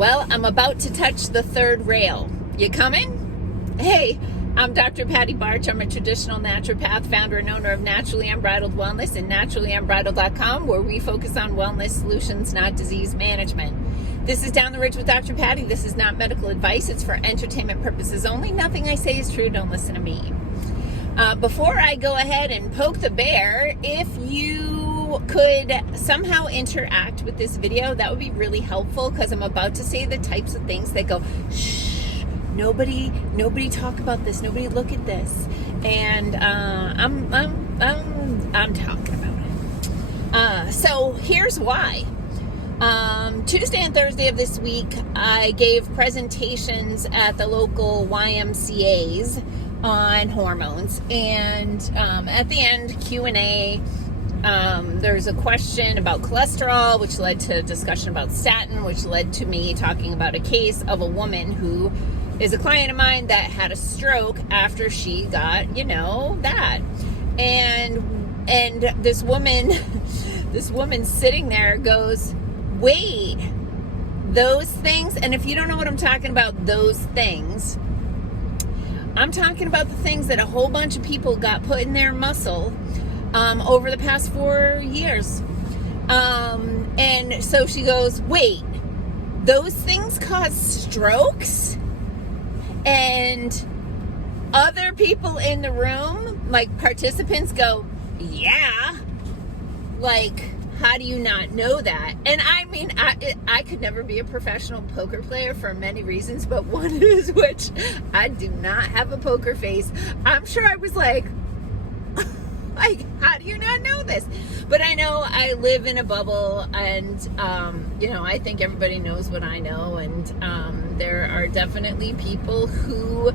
Well, I'm about to touch the third rail. You coming? Hey, I'm Dr. Patty Barch. I'm a traditional naturopath, founder and owner of Naturally Unbridled Wellness and naturallyunbridled.com, where we focus on wellness solutions, not disease management. This is Down the Ridge with Dr. Patty. This is not medical advice. It's for entertainment purposes only. Nothing I say is true. Don't listen to me. Before I go ahead and poke the bear, if you could somehow interact with this video, that would be really helpful, because I'm about to say the types of things that go, shh, nobody talk about this, nobody look at this, and I'm talking about it. So here's why. Tuesday and Thursday of this week, I gave presentations at the local YMCAs on hormones, and at the end, Q&A, there's a question about cholesterol, which led to a discussion about statin, which led to me talking about a case of a woman who is a client of mine that had a stroke after she got, that. And this woman sitting there goes, wait, those things? And if you don't know what I'm talking about, those things, I'm talking about the things that a whole bunch of people got put in their muscle over the past 4 years. And so she goes, wait, those things cause strokes? And other people in the room, like participants, go, yeah. Like, how do you not know that? And I mean, I could never be a professional poker player for many reasons, but one is which I do not have a poker face. I'm sure I was like, how do you not know this? But I know I live in a bubble, and, I think everybody knows what I know, and there are definitely people who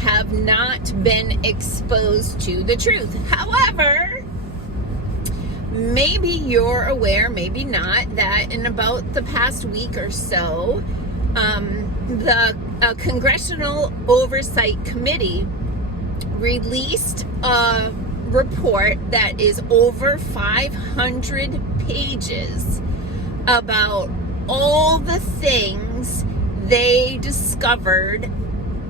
have not been exposed to the truth. However, maybe you're aware, maybe not, that in about the past week or so, the Congressional Oversight Committee released a report that is over 500 pages about all the things they discovered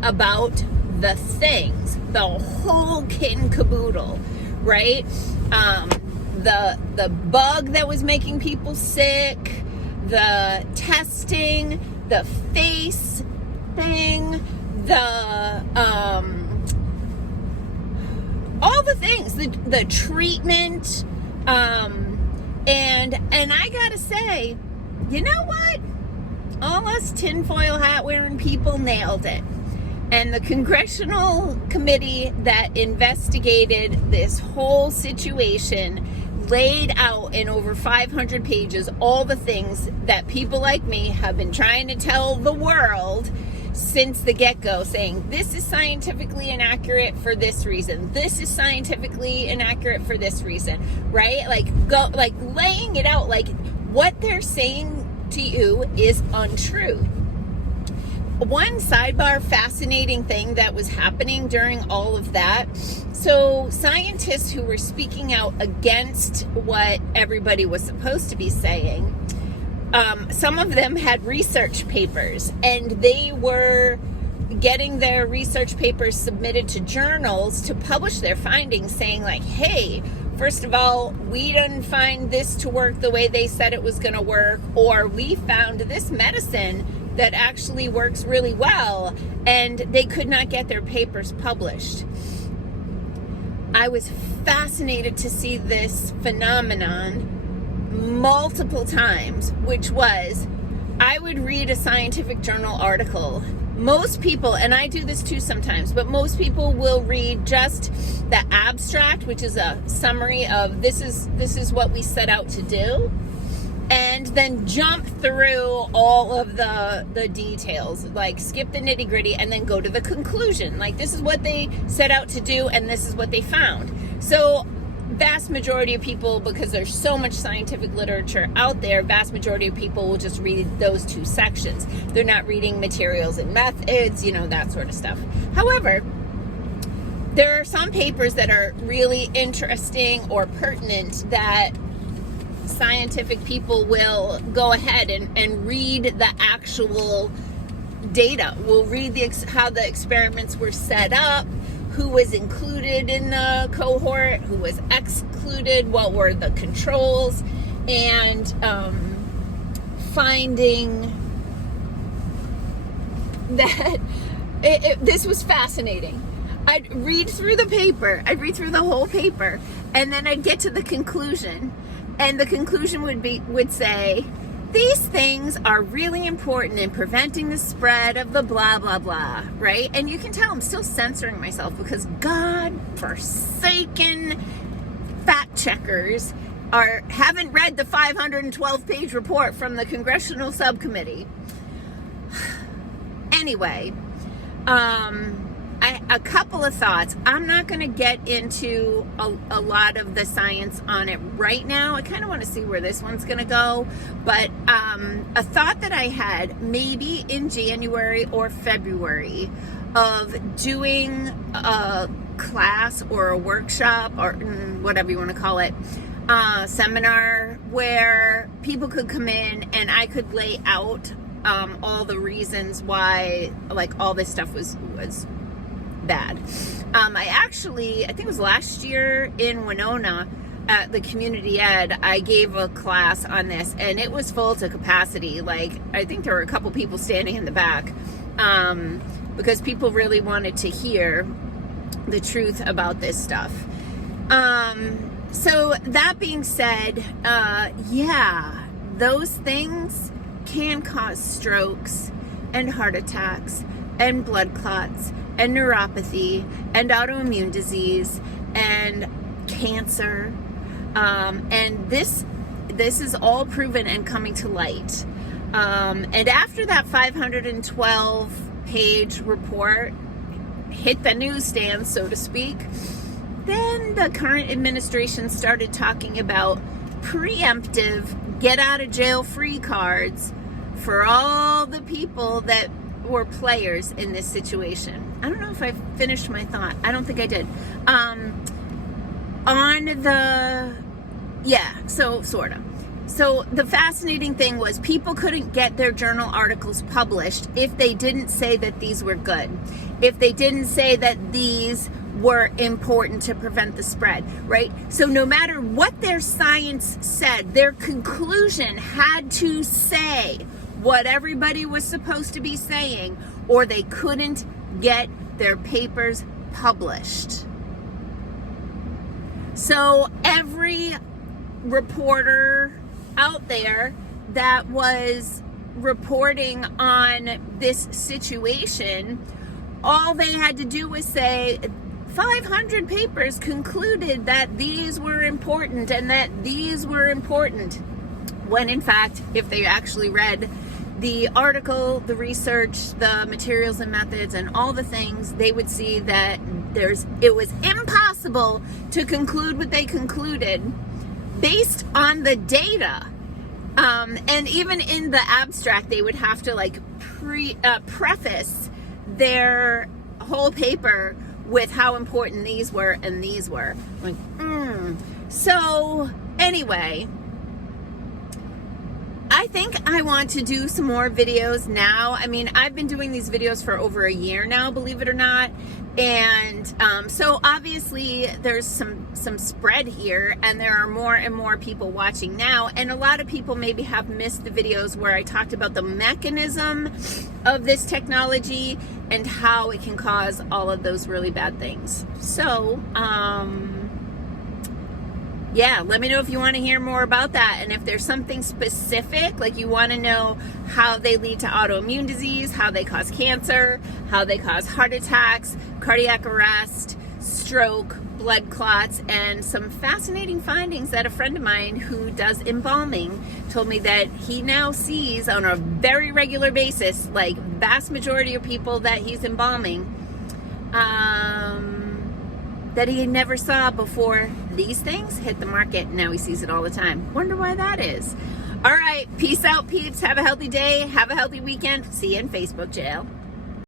about the things, the whole kit and caboodle, right? The bug that was making people sick, the testing, the face thing, all the things, the treatment, and I gotta say, you know what? All us tinfoil hat wearing people nailed it. And the congressional committee that investigated this whole situation laid out in over 500 pages all the things that people like me have been trying to tell the world since the get-go, saying this is scientifically inaccurate for this reason, this is scientifically inaccurate for this reason, right? Like laying it out, like what they're saying to you is untrue. One sidebar fascinating thing that was happening during all of that, so scientists who were speaking out against what everybody was supposed to be saying, some of them had research papers, and they were getting their research papers submitted to journals to publish their findings, saying like, hey, first of all, we didn't find this to work the way they said it was going to work, or we found this medicine that actually works really well, and they could not get their papers published. I was fascinated to see this phenomenon multiple times, which was, I would read a scientific journal article. Most people, and I do this too sometimes, but most people will read just the abstract, which is a summary of this is what we set out to do, and then jump through all of the details, like skip the nitty gritty and then go to the conclusion. Like, this is what they set out to do and this is what they found. So vast majority of people, because there's so much scientific literature out there, vast majority of people will just read those two sections. They're not reading materials and methods, that sort of stuff. However, there are some papers that are really interesting or pertinent that scientific people will go ahead and read the actual data. We'll read how the experiments were set up, who was included in the cohort, who was excluded, what were the controls, and finding that this was fascinating. I'd read through the paper, I'd read through the whole paper, and then I'd get to the conclusion, and the conclusion would say, these things are really important in preventing the spread of the blah, blah, blah, right? And you can tell I'm still censoring myself because God-forsaken fact checkers haven't read the 512-page report from the Congressional Subcommittee. Anyway, a couple of thoughts. I'm not going to get into a lot of the science on it right now. I kind of want to see where this one's going to go. But a thought that I had maybe in January or February of doing a class or a workshop or whatever you want to call it, seminar where people could come in and I could lay out all the reasons why like all this stuff was bad. I think it was last year in Winona at the community ed, I gave a class on this and it was full to capacity. Like I think there were a couple people standing in the back because people really wanted to hear the truth about this stuff. So that being said, yeah, those things can cause strokes and heart attacks and blood clots and neuropathy and autoimmune disease and cancer. And this is all proven and coming to light. And after that 512-page report hit the newsstand, so to speak, then the current administration started talking about preemptive get-out-of-jail-free cards for all the people that were players in this situation. I don't know if I finished my thought. I don't think I did. Sort of. So the fascinating thing was people couldn't get their journal articles published if they didn't say that these were good. If they didn't say that these were important to prevent the spread, right? So no matter what their science said, their conclusion had to say what everybody was supposed to be saying, or they couldn't get their papers published. So every reporter out there that was reporting on this situation, all they had to do was say 500 papers concluded that these were important and that these were important, when in fact, if they actually read the article, the research, the materials and methods, and all the things, they would see that it was impossible to conclude what they concluded based on the data. And even in the abstract, they would have to like preface their whole paper with how important these were and these were. Like, So anyway, I think I want to do some more videos now. I mean, I've been doing these videos for over a year now, believe it or not. And so obviously there's some spread here, and there are more and more people watching now. And a lot of people maybe have missed the videos where I talked about the mechanism of this technology and how it can cause all of those really bad things. So, yeah, let me know if you want to hear more about that. And if there's something specific, like you want to know how they lead to autoimmune disease, how they cause cancer, how they cause heart attacks, cardiac arrest, stroke, blood clots, and some fascinating findings that a friend of mine who does embalming told me that he now sees on a very regular basis, like vast majority of people that he's embalming, that he never saw before these things hit the market. Now he sees it all the time. Wonder why that is. All right, peace out, peeps. Have a healthy day. Have a healthy weekend. See you in Facebook jail.